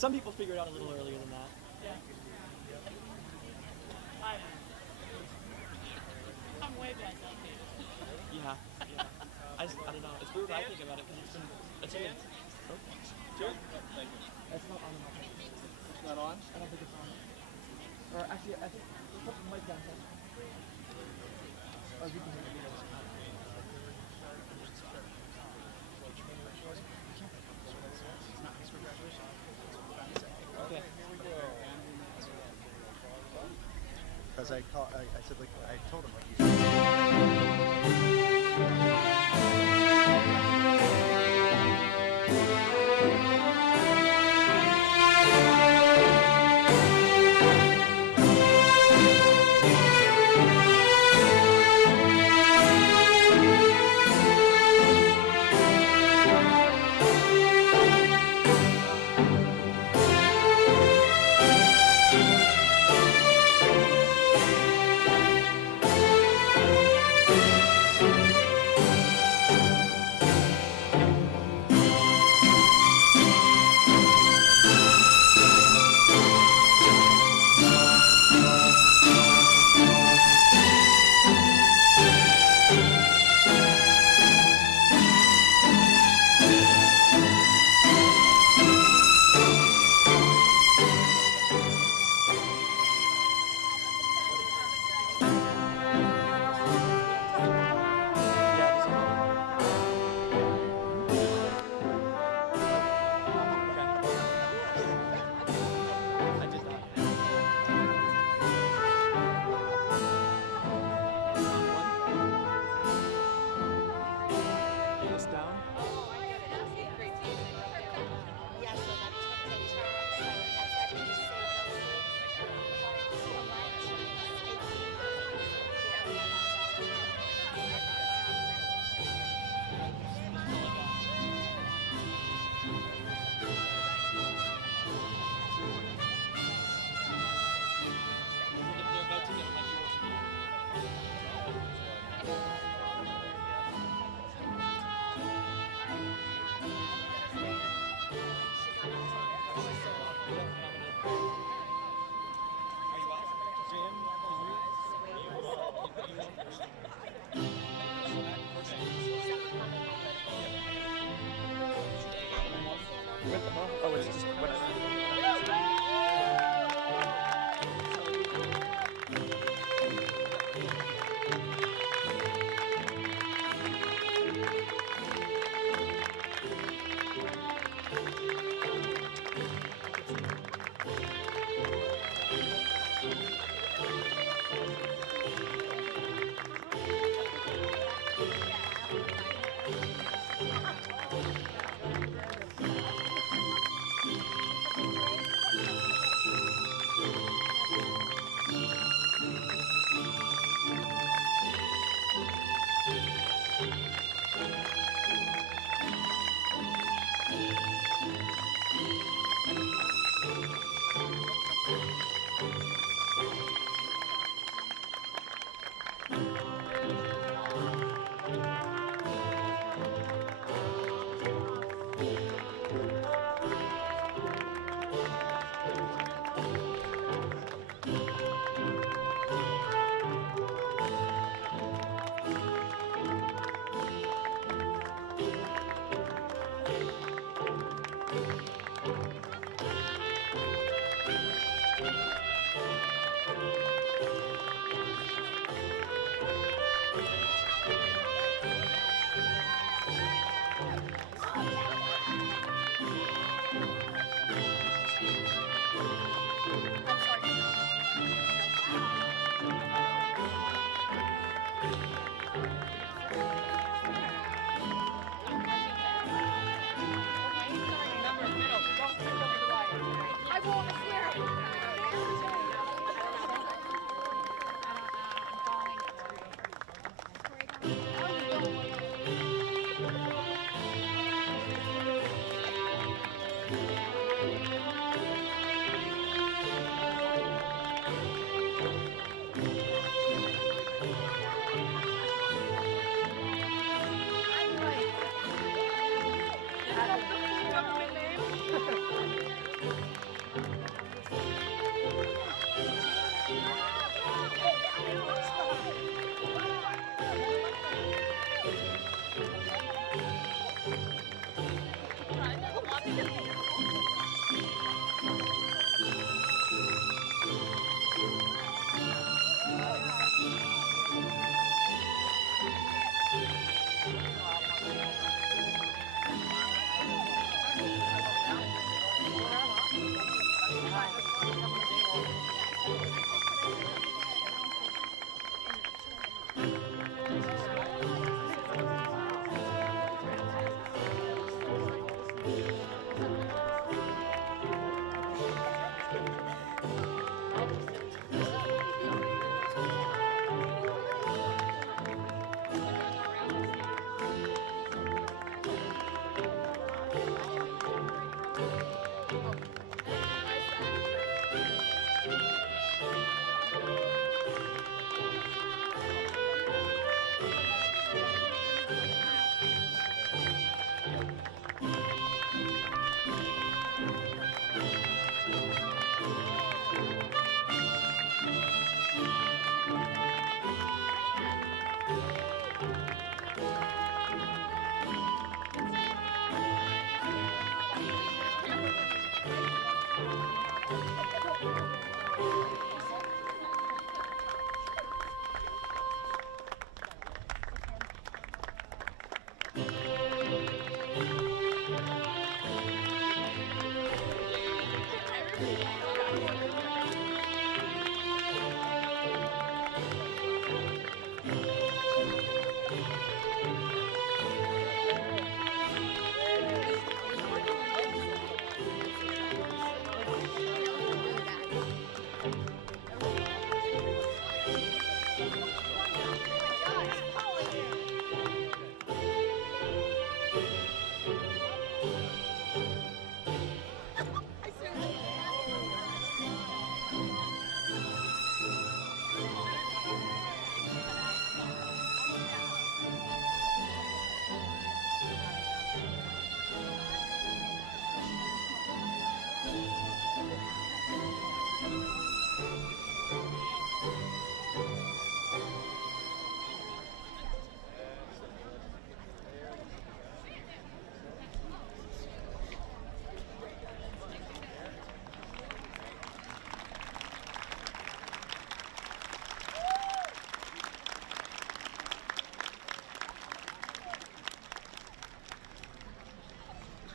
Some people figure it out a little earlier than that. I'm way behind that. Yeah. I don't know. It's weird when I think about it because it's only. Oh, cheers. Thank you. It's not on the mic. It's not on? I don't think it's on. Or actually, I think we put the mic down first. Or you can hear it. Okay. Because I said, like, I told him, like, Oh, it's just whatever.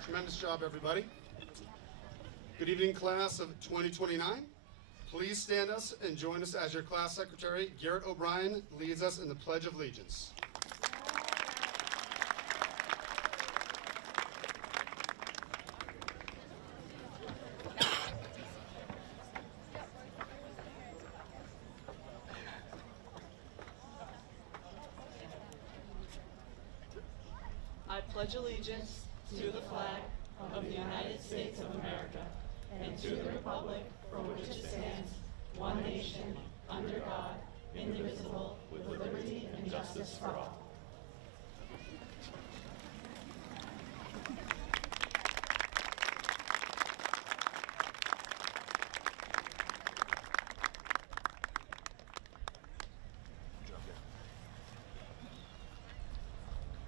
Tremendous job, everybody. Good evening, class of 2029. Please stand us and join us as your class secretary, Garrett O'Brien, leads us in the Pledge of Allegiance. I pledge allegiance to the flag of the United States of America and to the republic for which it stands, one nation, under God, indivisible, with liberty and justice for all.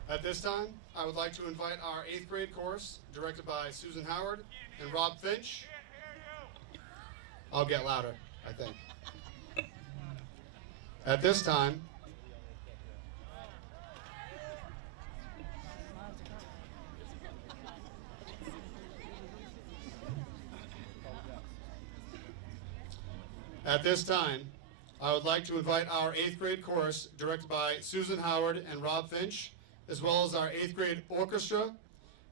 At this time, I would like to invite our 8th grade chorus, directed by Susan Howard and Rob Finch. I'll get louder, I think. At this time, I would like to invite our 8th grade chorus, directed by Susan Howard and Rob Finch, as well as our 8th grade orchestra,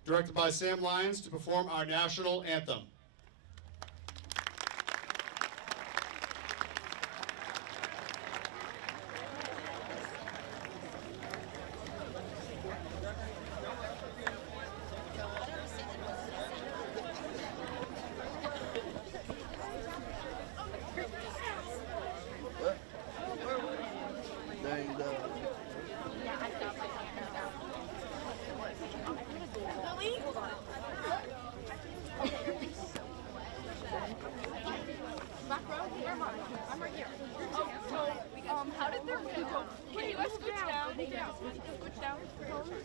directed by Sam Lyons, to perform our national anthem. Dang dog. Back row? Where am I? I'm right here. Oh, so, how did their food go? Can you guys scooch down? Scooch down. I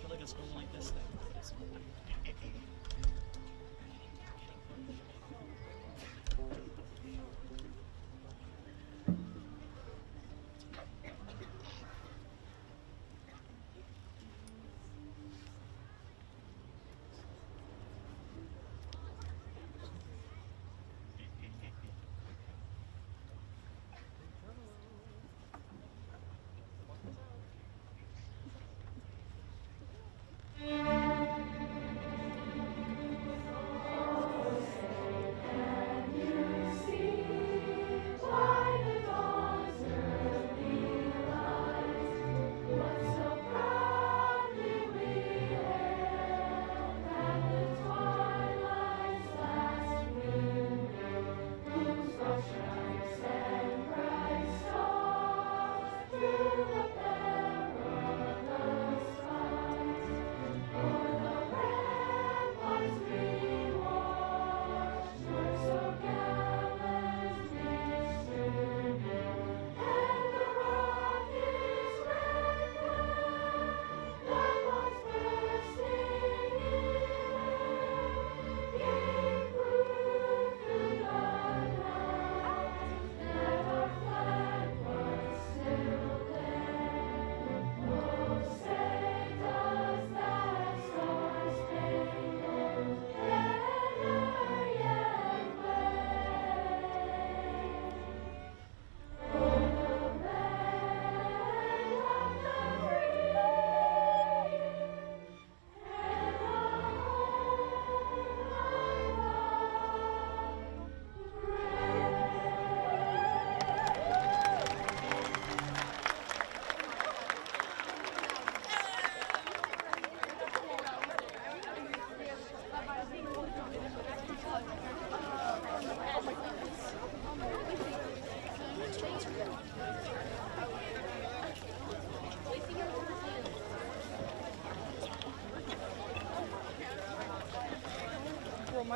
feel like it's going like this thing.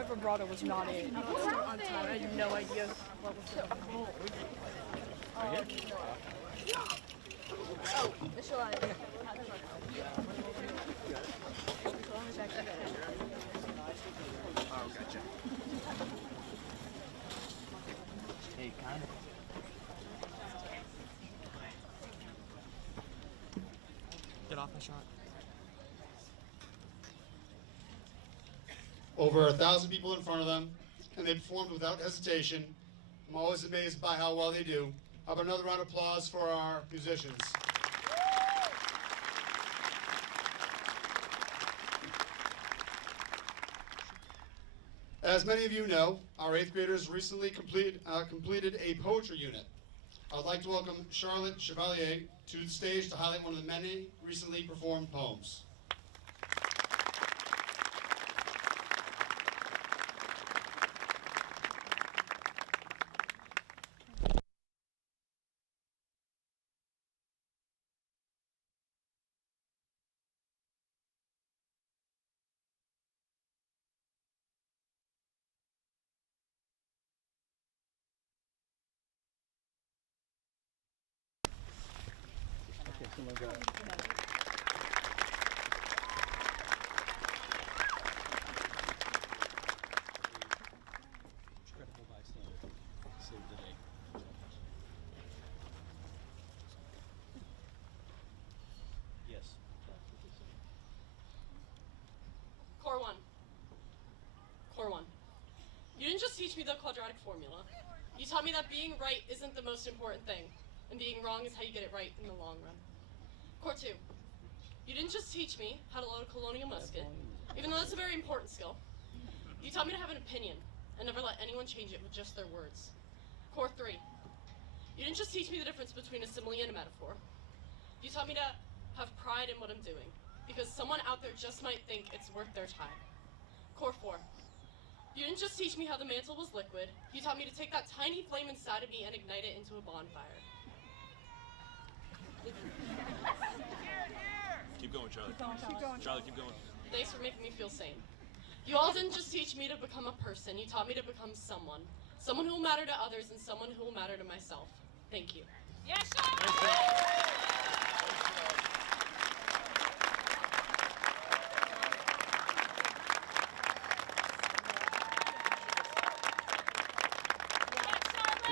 vibrato was not it. I had no idea what was going on. Oh, Michelle. Oh, gotcha. Hey, kind of. Get off my shot. Over 1,000 people in front of them, and they performed without hesitation. I'm always amazed by how well they do. How about another round of applause for our musicians? As many of you know, our 8th graders recently completed a poetry unit. I would like to welcome Charlotte Chevalier to the stage to highlight one of the many recently performed poems. Okay, someone go. Critical bystander. Save the day. Yes. Core 1. Core 1. You didn't just teach me the quadratic formula. You taught me that being right isn't the most important thing, and being wrong is how you get it right in the long run. Core 2. You didn't just teach me how to load a colonial musket, even though that's a very important skill. You taught me to have an opinion, and never let anyone change it with just their words. Core 3. You didn't just teach me the difference between a simile and a metaphor. You taught me to have pride in what I'm doing, because someone out there just might think it's worth their time. Core 4. You didn't just teach me how the mantle was liquid, you taught me to take that tiny flame inside of me and ignite it into a bonfire. Keep going, Charlie. Keep going. Charlie, keep going. Thanks for making me feel sane. You all didn't just teach me to become a person, you taught me to become someone. Someone who will matter to others and someone who will matter to myself. Thank you. Yes, sir!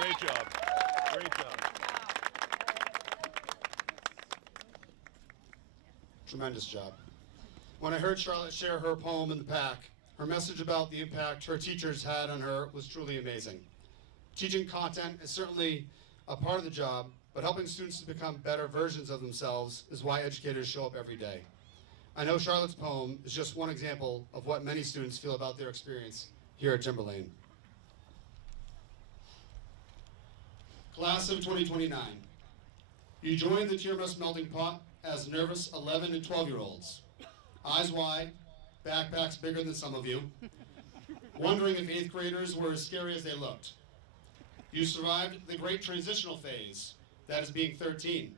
Great job. Great job. Tremendous job. When I heard Charlotte share her poem in the pack, her message about the impact her teachers had on her was truly amazing. Teaching content is certainly a part of the job, but helping students to become better versions of themselves is why educators show up every day. I know Charlotte's poem is just one example of what many students feel about their experience here at Timberlane. Class of 2029. You joined the TRMS melting pot as nervous 11 and 12-year-olds. Eyes wide, backpacks bigger than some of you, wondering if 8th graders were as scary as they looked. You survived the great transitional phase, that is being 13,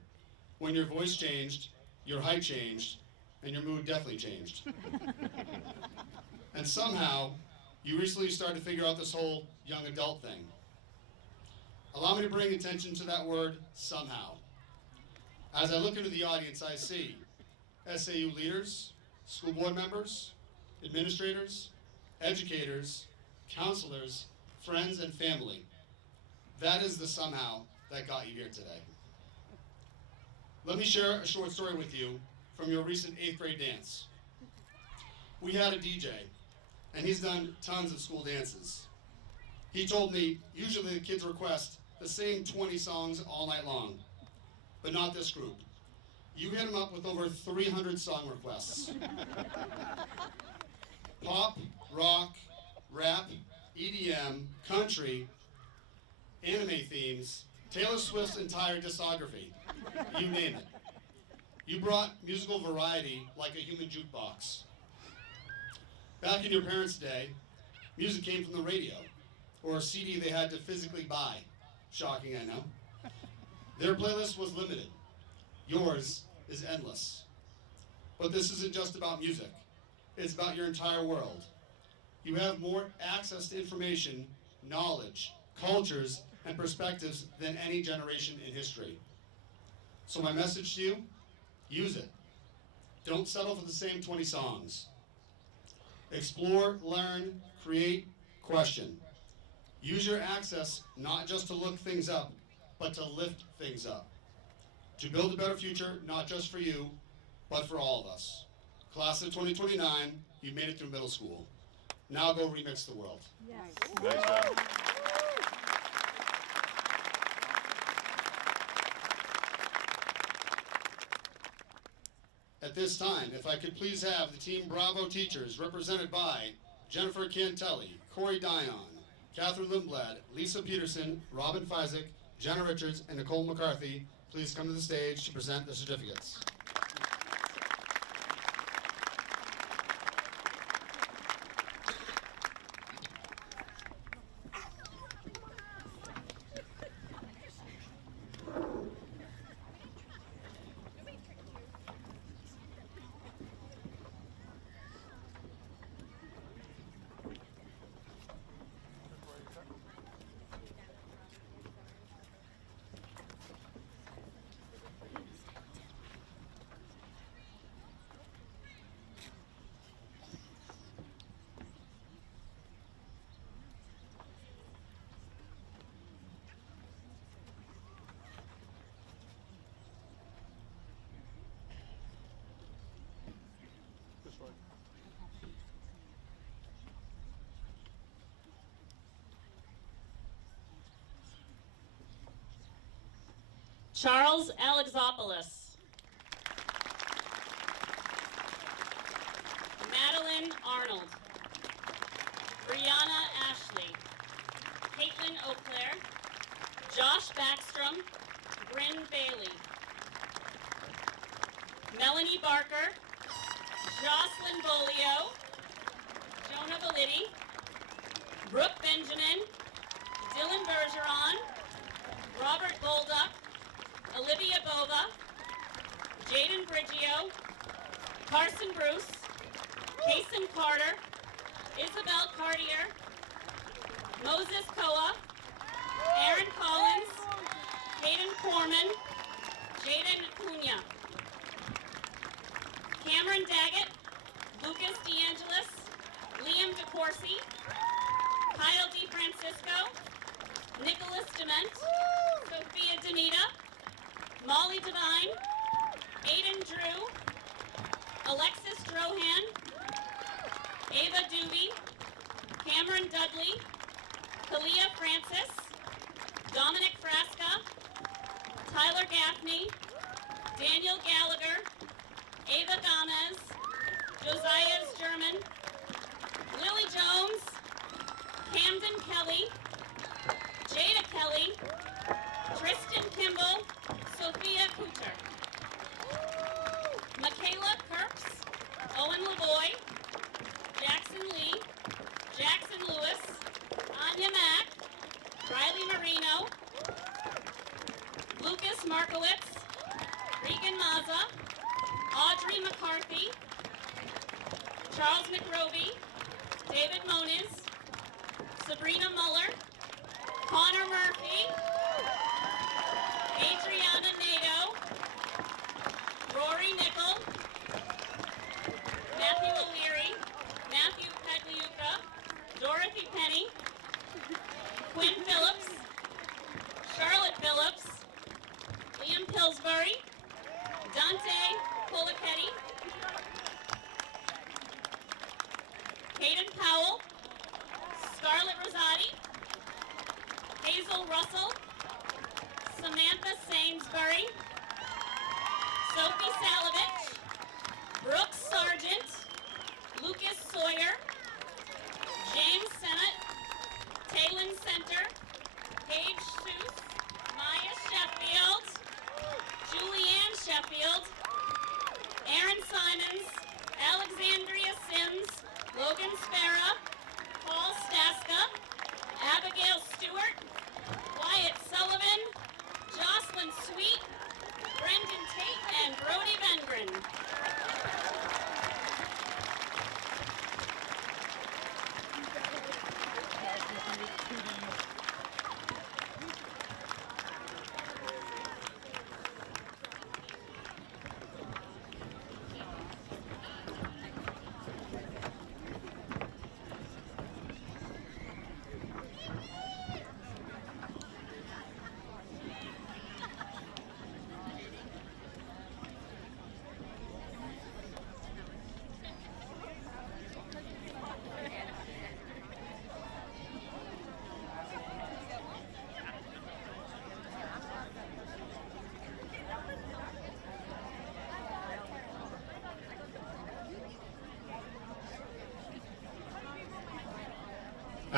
when your voice changed, your height changed, and your mood definitely changed. And somehow, you recently started to figure out this whole young adult thing. Allow me to bring attention to that word, somehow. As I look into the audience, I see SAU leaders, school board members, administrators, educators, counselors, friends, and family. That is the somehow that got you here today. Let me share a short story with you from your recent 8th grade dance. We had a DJ, and he's done tons of school dances. He told me usually the kids request the same 20 songs all night long, but not this group. You hit him up with over 300 song requests. Pop, rock, rap, EDM, country, anime themes, Taylor Swift's entire discography, you name it. You brought musical variety like a human jukebox. Back in your parents' day, music came from the radio, or a CD they had to physically buy. Shocking, I know. Their playlist was limited. Yours is endless. But this isn't just about music. It's about your entire world. You have more access to information, knowledge, cultures, and perspectives than any generation in history. So my message to you, use it. Don't settle for the same 20 songs. Explore, learn, create, question. Use your access not just to look things up, but to lift things up. To build a better future, not just for you, but for all of us. Class of 2029, you made it through middle school. Now go remix the world. Nice job. At this time, if I could please have the Team Bravo teachers represented by Jennifer Cantelli, Corey Dion, Catherine Lindblad, Lisa Peterson, Robin Fizek, Jenna Richards, and Nicole McCarthy please come to the stage to present the certificates. Charles Alexopoulos. Madeline Arnold. Brianna Ashley. Caitlin Auclair. Josh Backstrom. Bryn Bailey. Melanie Barker. Jocelyn Bolio. Jonah Validi. Brooke Benjamin. Dylan Bergeron. Robert Bolduck. Olivia Bova, Jaden Briggio, Carson Bruce, Kason Carter, Isabel Cartier, Moses Koa, Aaron Collins, Hayden Corman, Jaden Cunha, Cameron Daggett, Lucas DeAngelis, Liam DeCourcy, Kyle DeFrancisco, Nicholas Dement, Sophia Danita, Molly Devine, Aiden Drew, Alexis Drohan, Ava Doobie, Cameron Dudley, Kalia Francis, Dominic Frasca, Tyler Gaffney, Daniel Gallagher, Ava Gomez, Josiah German, Lily Jones, Camden Kelly, Jada Kelly, Tristan Kimball, Sophia Cooter, Michaela Kirks, Owen Lavoy, Jackson Lee, Jackson Lewis, Anya Mack, Riley Marino, Lucas Markowitz, Regan Maza, Audrey McCarthy, Charles McRoby, David Moniz, Sabrina Muller, Connor Murphy, Adriana Nato, Rory Nickel, Matthew O'Leary, Matthew Pagliuca, Dorothy Penny, Quinn Phillips, Charlotte Phillips, Liam Pillsbury, Dante Colachetti, Hayden Powell, Scarlett Rosati, Hazel Russell, Samantha Sainsbury, Sophie Salovich, Brooke Sargent, Lucas Sawyer, James Sennett, Taylin Center, Paige Seuss, Maya Sheffield, Julianne Sheffield, Aaron Simons, Alexandria Sims, Logan Spera, Paul Staska, Abigail Stewart, Wyatt Sullivan, Jocelyn Sweet, Brendan Tate, and Brody Vengren.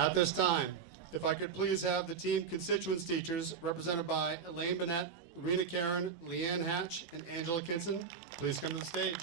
At this time, if I could please have the team constituents teachers represented by Elaine Bennett, Rena Karen, Leanne Hatch, and Angela Kinson, please come to the stage.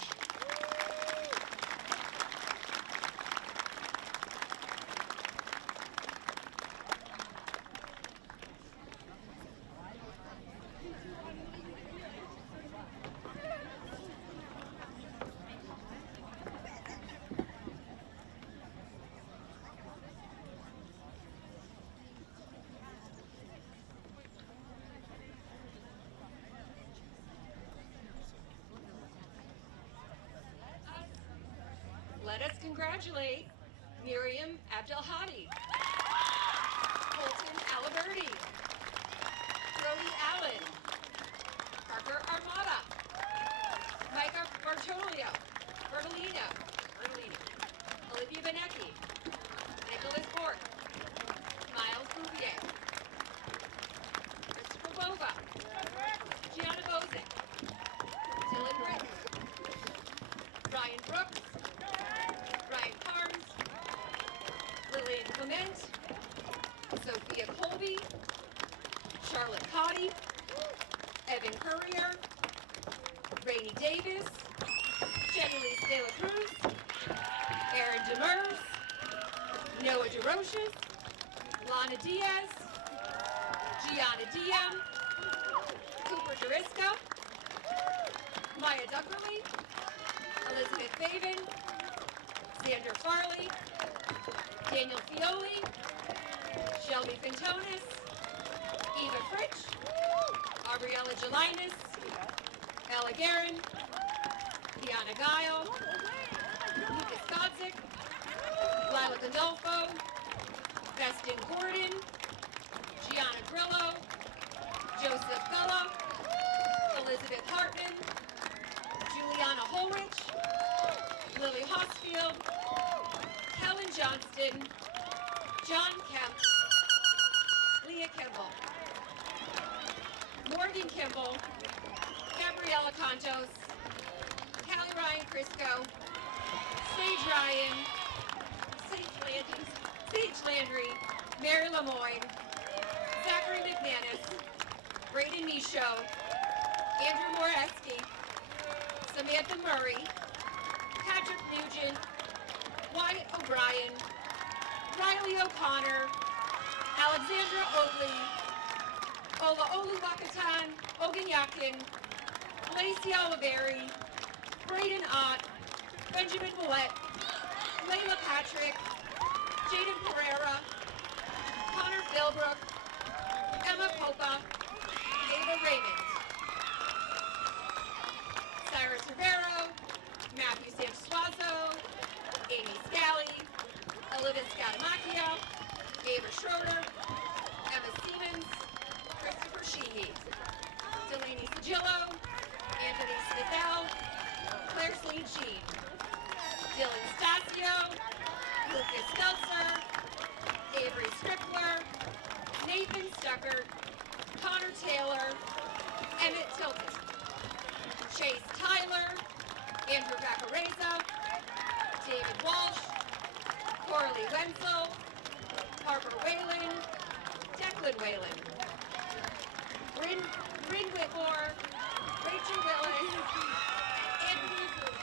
Let us congratulate Miriam Abdelhadi, Colton Aliberti, Brody Allen, Parker Armada, Micah Bertolino, Olivia Benecki, Nicholas Bork, Miles Bouvier, Christopher Bova, Gianna Bozick, Dylan Britton, Ryan Brooks, Ryan Carnes, Lillian Clement, Sophia Colby, Charlotte Cotty, Evan Courier, Rainey Davis, Jenny Lee De La Cruz, Aaron Demers, Noah DeRoches, Lana Diaz, Gianna Diem, Cooper Deriska, Maya Duckerly, Elizabeth Faven, Sandra Farley, Daniel Fioli, Shelby Fintonis, Eva Fritsch, Aubriella Gelinas, Ella Guerin, Deanna Guile, Lucas Godzik, Lila Gandolfo, Vestin Gordon, Gianna Grillo, Joseph Bella, Elizabeth Hartman, Juliana Holrich, Lily Hosfield, Kellen Johnston, John Kemp, Leah Kimball, Morgan Kimball, Gabriella Contos, Callie Ryan Crisco, Sage Ryan, Sage Landry, Mary Lemoyne, Zachary McManus, Braden Michaud, Andrew Moreski, Samantha Murray, Patrick Nugent, Wyatt O'Brien, Riley O'Connor, Alexandra Oakley, Ola Oluwakatan Ogunyakin, Lacey Oliveri, Braden Ott, Benjamin Willett, Layla Patrick, Jaden Pereira, Connor Philbrook, Emma Popa, Ava Raymond, Cyrus Rivero, Matthew Santuazo, Amy Scally, Olivia Scatamacchia, Ava Schroeder, Emma Stevens, Christopher Sheehy, Delaney Sigillo, Anthony Smithell, Claire Slean Sheen, Dylan Stasio, Lucas Stelzer, Avery Strickler, Nathan Stuckert, Connor Taylor, Emmett Tilton, Chase Tyler, Andrew Vacareza, David Walsh, Coralie Wenzel, Harper Whalen, Declan Whalen, Bryn Whitmore, Rachel Willis, Anthony Fruit.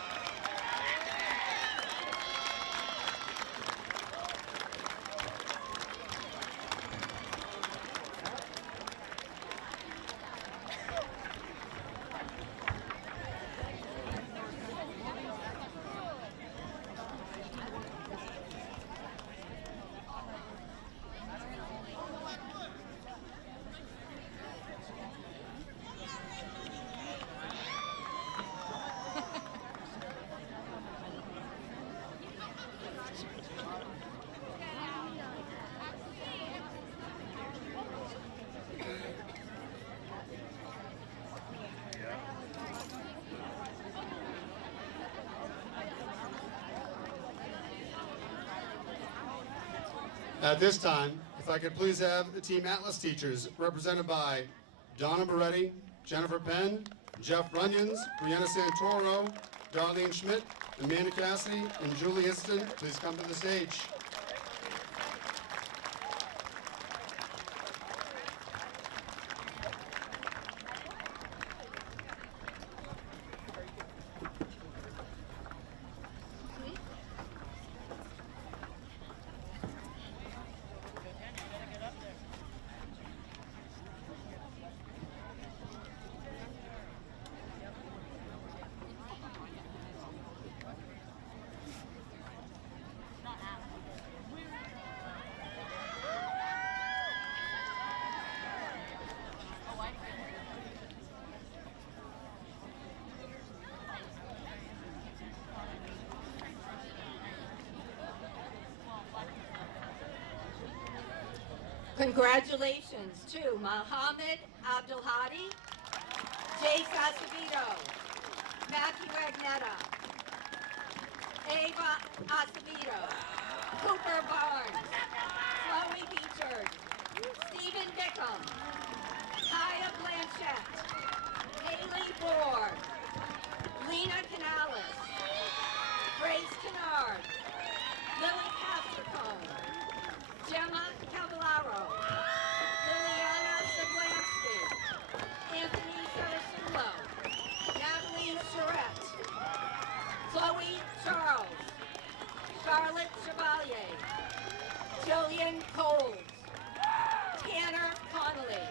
At this time, if I could please have the Team Atlas teachers represented by Donna Moretti, Jennifer Penn, Jeff Runyons, Brianna Santoro, Darlene Schmidt, Amanda Cassidy, and Julie Histon, please come to the stage. Congratulations to Mohammed Abdulhadi, Jace Acevedo, Matthew Agnetta, Ava Acevedo, Cooper Barnes, Chloe Beechard, Stephen Bickham, Kaya Blanchett, Haley Bohr, Lena Canales, Grace Kennard, Lily Castricone, Gemma Cavallaro, Liliana Sablansky, Anthony Sarasulo, Natalie Charette, Chloe Charles, Charlotte Chevalier, Jillian Coles, Tanner Connolly,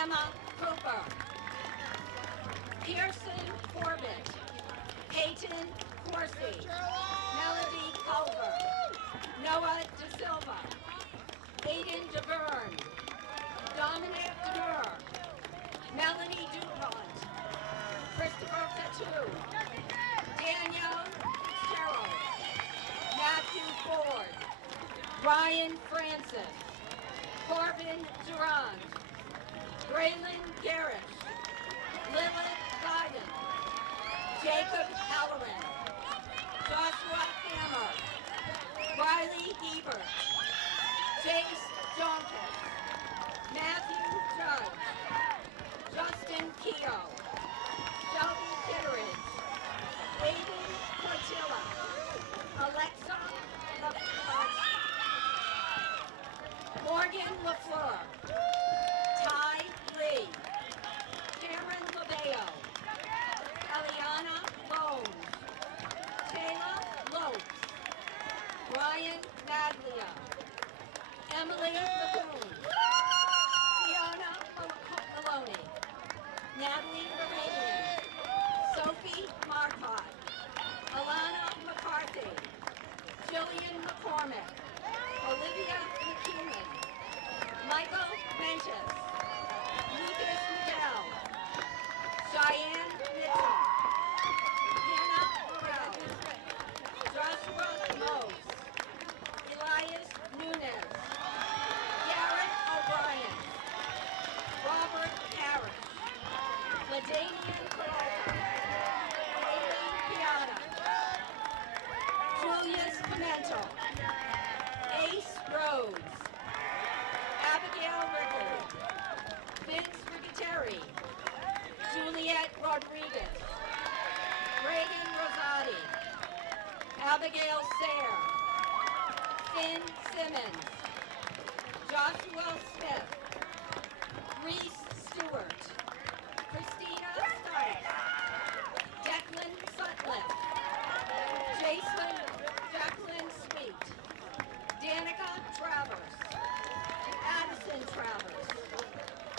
Emma Cooper, Pearson Corbett, Peyton Corsi, Melody Culver, Noah De Silva, Aiden DeVerne, Dominic Demur, Melanie DuPont, Christopher Fatou, Danielle Fitzgerald, Matthew Ford, Ryan Francis, Corbin Durand, Braylon Garrish, Lilith Biden, Jacob Halloran, Joshua Hammer, Riley Hebert, Chase Jonkis, Matthew Judge, Justin Keogh, Shelby Kitteridge, Aiden Cotilla, Alexa Morgan LaFleur, Ty Lee, Cameron LaBeo, Eliana Bones, Taylor Lopes, Brian Maglia, Emily Lagoon, Fiona Maloney, Natalie Meridian, Sophie Marcotte, Alana McCarthy, Jillian McCormick, Olivia McEwen, Michael Menches, Lucas Miguel, Cheyenne Mitchell, Hannah Morrell, Joshua Mose, Elias Nunez, Garrett O'Brien, Robert Parrish, LaDamian Peralta, Aileen Piana, Julius Pimento, Ace Rhodes, Abigail Wrigley, Vince Rigateri, Juliet Rodriguez, Reagan Rosati, Abigail Sayre, Finn Simmons, Joshua Smith, Reese Stewart, Christina Stites, Declan Sutcliffe, Jason Jacqueline Sweet, Danica Travers, Addison Travers,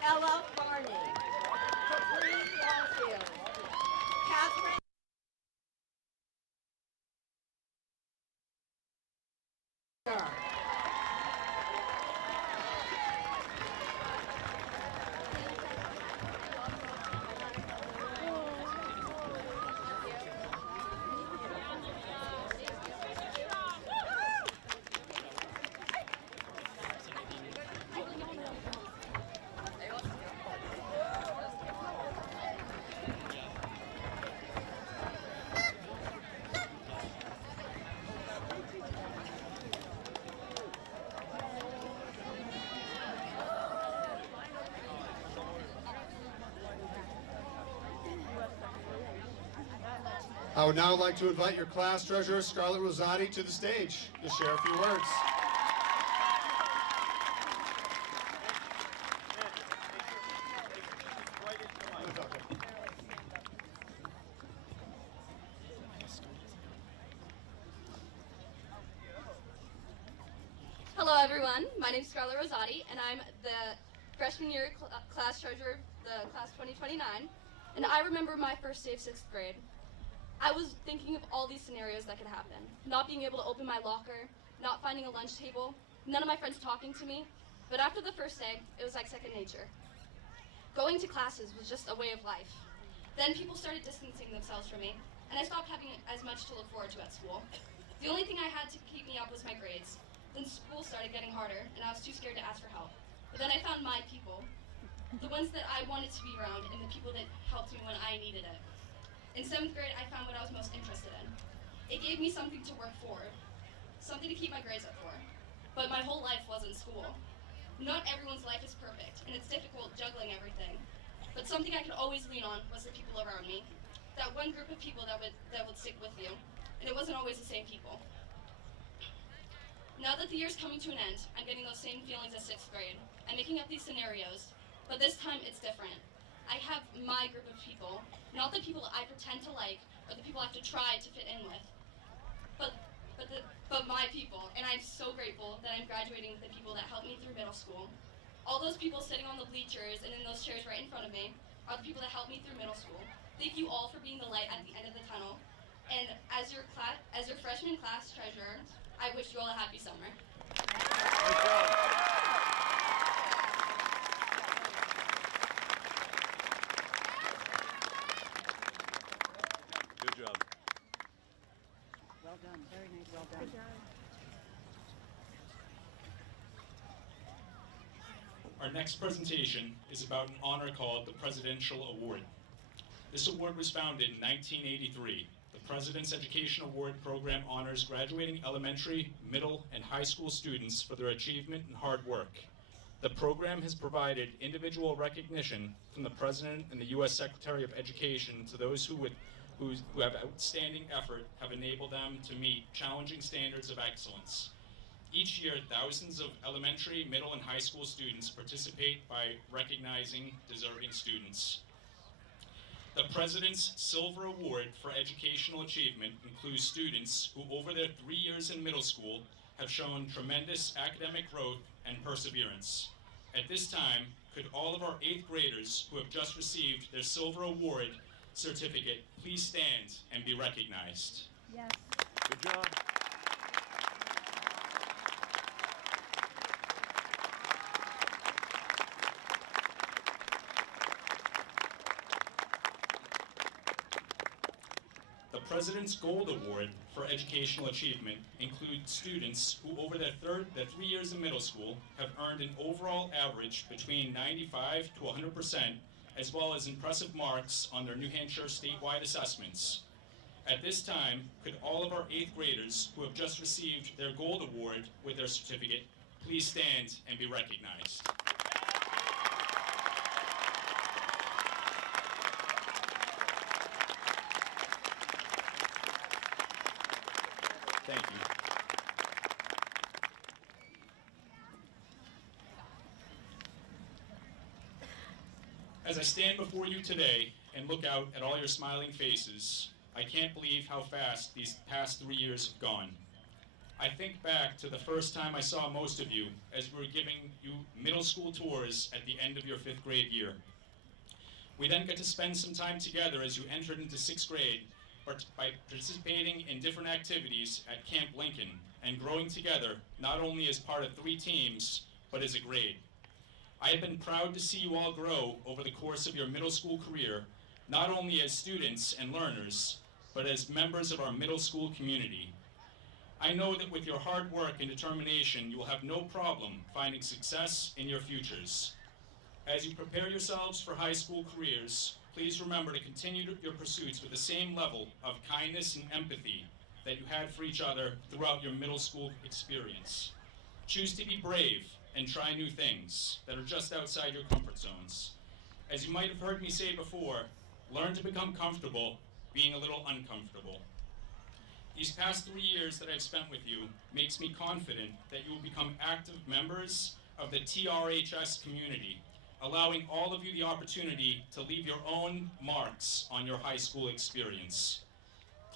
Ella Barney, Kathleen Longfield, Catherine I would now like to invite your class treasurer, Scarlett Rosati, to the stage to share a few words. Hello everyone, my name is Scarlett Rosati and I'm the freshman year class treasurer of the class 2029, and I remember my first day of 6th grade. I was thinking of all these scenarios that could happen. Not being able to open my locker, not finding a lunch table, none of my friends talking to me, but after the first day, it was like second nature. Going to classes was just a way of life. Then people started distancing themselves from me, and I stopped having as much to look forward to at school. The only thing I had to keep me up was my grades. Then school started getting harder, and I was too scared to ask for help. But then I found my people, the ones that I wanted to be around, and the people that helped me when I needed it. In 7th grade, I found what I was most interested in. It gave me something to work for, something to keep my grades up for. But my whole life wasn't school. Not everyone's life is perfect, and it's difficult juggling everything. But something I could always lean on was the people around me. That one group of people that would stick with you. And it wasn't always the same people. Now that the year's coming to an end, I'm getting those same feelings as 6th grade. I'm making up these scenarios, but this time it's different. I have my group of people, not the people I pretend to like, or the people I have to try to fit in with, but my people, and I'm so grateful that I'm graduating with the people that helped me through middle school. All those people sitting on the bleachers and in those chairs right in front of me are the people that helped me through middle school. Thank you all for being the light at the end of the tunnel. And as your freshman class treasurer, I wish you all a happy summer. Good job. Well done, very nice, well done. Our next presentation is about an honor called the Presidential Award. This award was founded in 1983. The President's Education Award program honors graduating elementary, middle, and high school students for their achievement and hard work. The program has provided individual recognition from the President and the U.S. Secretary of Education to those who have outstanding effort have enabled them to meet challenging standards of excellence. Each year, thousands of elementary, middle, and high school students participate by recognizing deserving students. The President's Silver Award for Educational Achievement includes students who, over their 3 years in middle school, have shown tremendous academic growth and perseverance. At this time, could all of our 8th graders who have just received their Silver Award certificate please stand and be recognized? Yes. Good job. The President's Gold Award for Educational Achievement includes students who, over their 3 years in middle school, have earned an overall average between 95 to 100%, as well as impressive marks on their New Hampshire statewide assessments. At this time, could all of our 8th graders who have just received their Gold Award with their certificate please stand and be recognized? Thank you. As I stand before you today and look out at all your smiling faces, I can't believe how fast these past 3 years have gone. I think back to the first time I saw most of you as we were giving you middle school tours at the end of your 5th grade year. We then got to spend some time together as you entered into 6th grade by participating in different activities at Camp Lincoln and growing together not only as part of 3 teams, but as a grade. I have been proud to see you all grow over the course of your middle school career, not only as students and learners, but as members of our middle school community. I know that with your hard work and determination, you will have no problem finding success in your futures. As you prepare yourselves for high school careers, please remember to continue your pursuits with the same level of kindness and empathy that you had for each other throughout your middle school experience. Choose to be brave and try new things that are just outside your comfort zones. As you might have heard me say before, learn to become comfortable being a little uncomfortable. These past 3 years that I've spent with you makes me confident that you will become active members of the TRHS community, allowing all of you the opportunity to leave your own marks on your high school experience.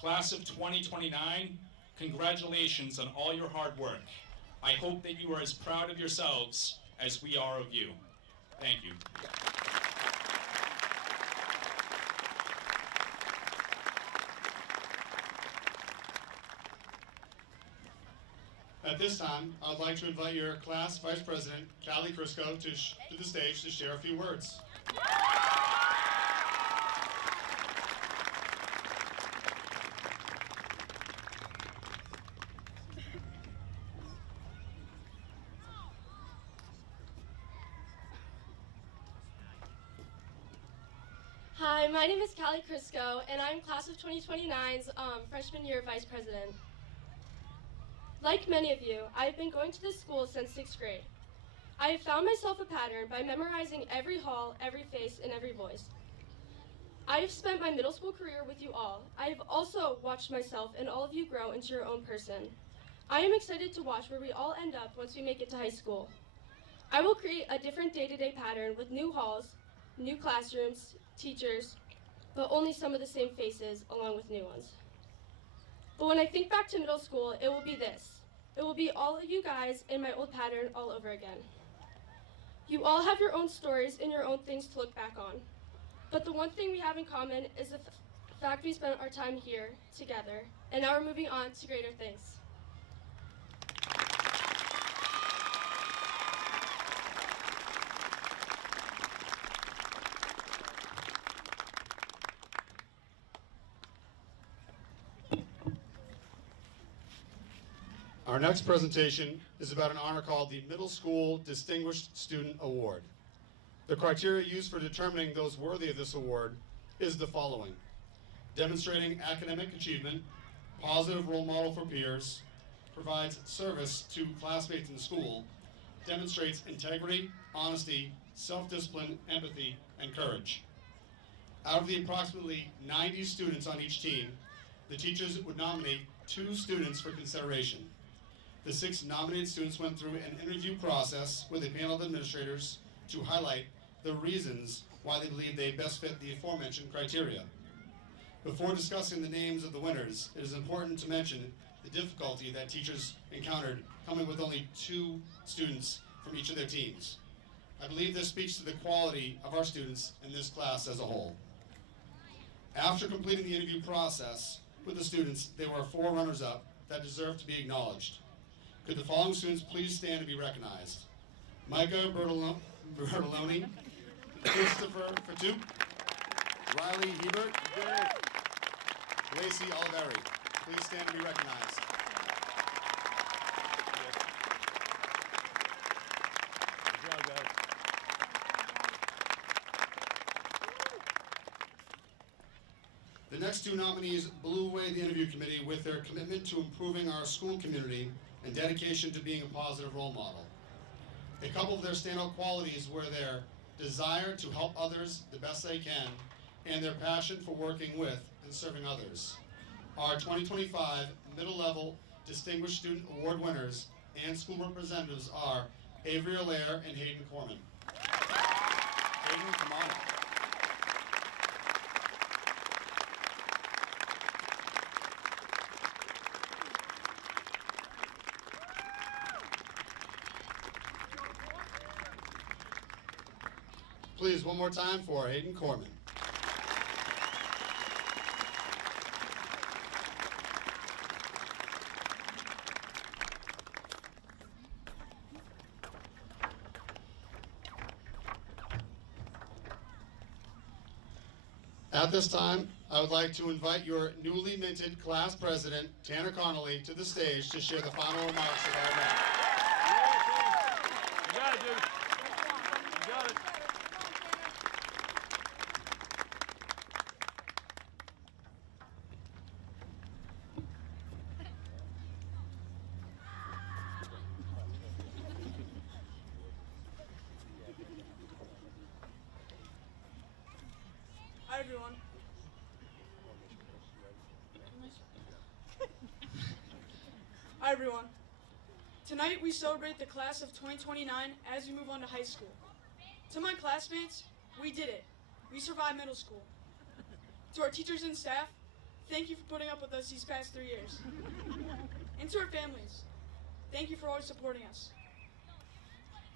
Class of 2029, congratulations on all your hard work. I hope that you are as proud of yourselves as we are of you. Thank you. At this time, I'd like to invite your class vice president, Callie Crisco, to the stage to share a few words. Hi, my name is Callie Crisco, and I'm class of 2029's freshman year vice president. Like many of you, I've been going to this school since 6th grade. I have found myself a pattern by memorizing every hall, every face, and every voice. I have spent my middle school career with you all. I have also watched myself and all of you grow into your own person. I am excited to watch where we all end up once we make it to high school. I will create a different day-to-day pattern with new halls, new classrooms, teachers, but only some of the same faces along with new ones. But when I think back to middle school, it will be this. It will be all of you guys in my old pattern all over again. You all have your own stories and your own things to look back on. But the one thing we have in common is the fact we spent our time here together, and now we're moving on to greater things. Our next presentation is about an honor called the Middle School Distinguished Student Award. The criteria used for determining those worthy of this award is the following: demonstrating academic achievement, positive role model for peers, provides service to classmates in the school, demonstrates integrity, honesty, self-discipline, empathy, and courage. Out of the approximately 90 students on each team, the teachers would nominate 2 students for consideration. The 6 nominated students went through an interview process with a panel of administrators to highlight the reasons why they believe they best fit the aforementioned criteria. Before discussing the names of the winners, it is important to mention the difficulty that teachers encountered coming with only 2 students from each of their teams. I believe this speaks to the quality of our students in this class as a whole. After completing the interview process with the students, there were 4 runners-up that deserve to be acknowledged. Could the following students please stand to be recognized? Micah Bertoloni, Christopher Fatu, Riley Hebert, Lacey Oliveri. Please stand to be recognized. Good job, guys. The next 2 nominees blew away the interview committee with their commitment to improving our school community and dedication to being a positive role model. A couple of their standout qualities were their desire to help others the best they can and their passion for working with and serving others. Our 2025 Middle Level Distinguished Student Award winners and school representatives are Avery Allaire and Hayden Corman. Hayden, come on up. Please, one more time for Hayden Corman. At this time, I would like to invite your newly minted class president, Tanner Connolly, to the stage to share the final remarks of our event. You got it, dude. You got it. Hi everyone. Hi everyone. Tonight we celebrate the class of 2029 as we move on to high school. To my classmates, we did it. We survived middle school. To our teachers and staff, thank you for putting up with us these past 3 years. And to our families, thank you for always supporting us.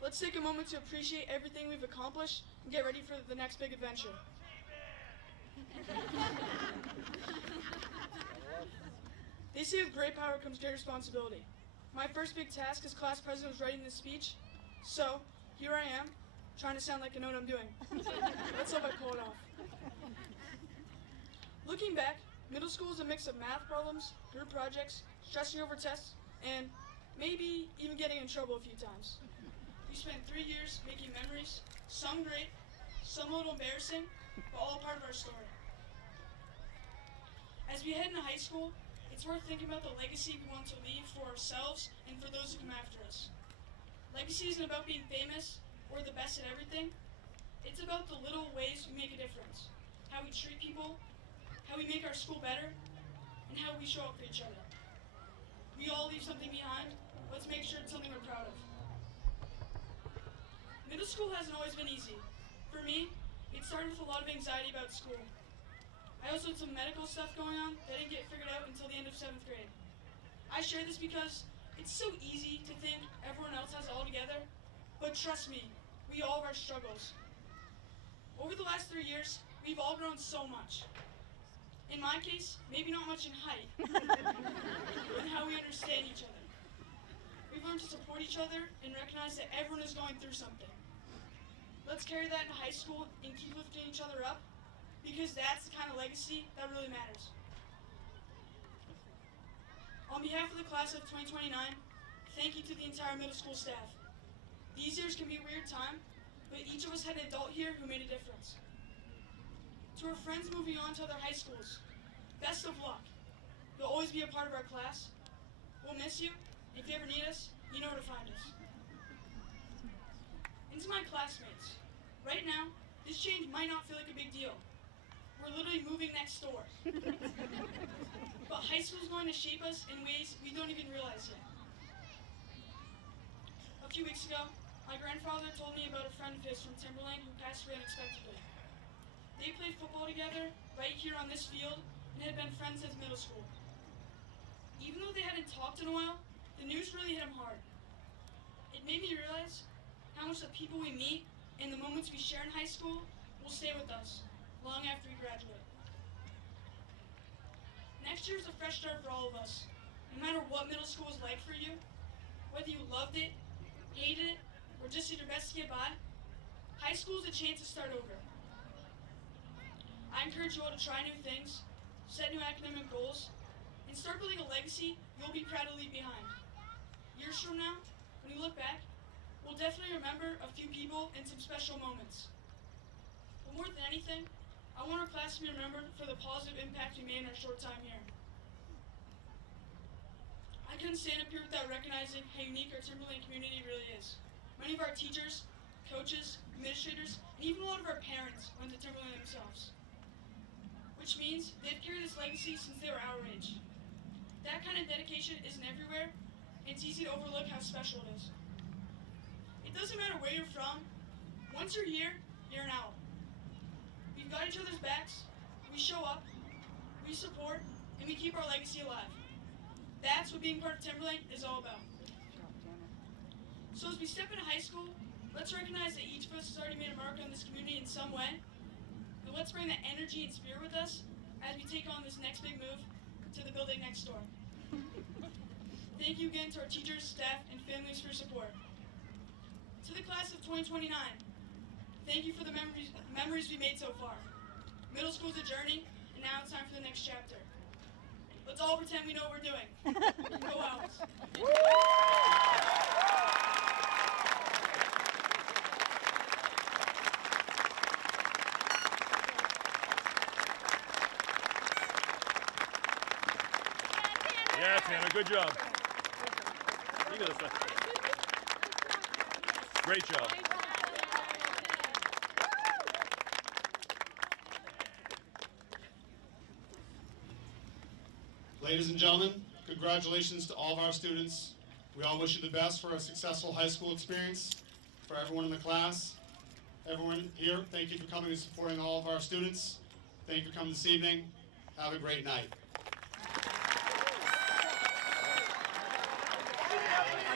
Let's take a moment to appreciate everything we've accomplished and get ready for the next big adventure. They say with great power comes great responsibility. My first big task as class president was writing this speech, so here I am, trying to sound like I know what I'm doing. Let's hope I pull it off. Looking back, middle school is a mix of math problems, group projects, stressing over tests, and maybe even getting in trouble a few times. We spent 3 years making memories, some great, some a little embarrassing, but all part of our story. As we head into high school, it's worth thinking about the legacy we want to leave for ourselves and for those who come after us. Legacy isn't about being famous or the best at everything. It's about the little ways we make a difference. How we treat people, how we make our school better, and how we show up for each other. We all leave something behind. Let's make sure it's something we're proud of. Middle school hasn't always been easy. For me, it started with a lot of anxiety about school. I also had some medical stuff going on that didn't get figured out until the end of 7th grade. I share this because it's so easy to think everyone else has it all together, but trust me, we all have our struggles. Over the last 3 years, we've all grown so much. In my case, maybe not much in height, but in how we understand each other. We've learned to support each other and recognize that everyone is going through something. Let's carry that into high school and keep lifting each other up, because that's the kind of legacy that really matters. On behalf of the class of 2029, thank you to the entire middle school staff. These years can be a weird time, but each of us had an adult here who made a difference. To our friends moving on to other high schools, best of luck. You'll always be a part of our class. We'll miss you. If you ever need us, you know where to find us. And to my classmates, right now, this change might not feel like a big deal. We're literally moving next door. But high school is going to shape us in ways we don't even realize yet. A few weeks ago, my grandfather told me about a friend of his from Timberlane who passed away unexpectedly. They played football together right here on this field and had been friends since middle school. Even though they hadn't talked in a while, the news really hit him hard. It made me realize how much the people we meet and the moments we share in high school will stay with us long after we graduate. Next year is a fresh start for all of us. No matter what middle school was like for you, whether you loved it, hated it, or just did your best to get by, high school is a chance to start over. I encourage you all to try new things, set new academic goals, and start building a legacy you'll be proud to leave behind. Years from now, when you look back, we'll definitely remember a few people and some special moments. But more than anything, I want our class to be remembered for the positive impact we made in our short time here. I couldn't stand up here without recognizing how unique our Timberlane community really is. Many of our teachers, coaches, administrators, and even a lot of our parents went to Timberlane themselves. Which means they've carried this legacy since they were our age. That kind of dedication isn't everywhere, and it's easy to overlook how special it is. It doesn't matter where you're from. Once you're here, you're an owl. We've got each other's backs, we show up, we support, and we keep our legacy alive. That's what being part of Timberlane is all about. So as we step into high school, let's recognize that each of us has already made a mark on this community in some way, and let's bring that energy and spirit with us as we take on this next big move to the building next door. Thank you again to our teachers, staff, and families for your support. To the class of 2029, thank you for the memories we made so far. Middle school is a journey, and now it's time for the next chapter. Let's all pretend we know what we're doing. Go Owls. Yeah, Tanner, good job. You got this. Great job. Ladies and gentlemen, congratulations to all of our students. We all wish you the best for a successful high school experience. For everyone in the class, everyone here, thank you for coming and supporting all of our students. Thank you for coming this evening. Have a great night.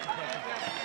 Thank you.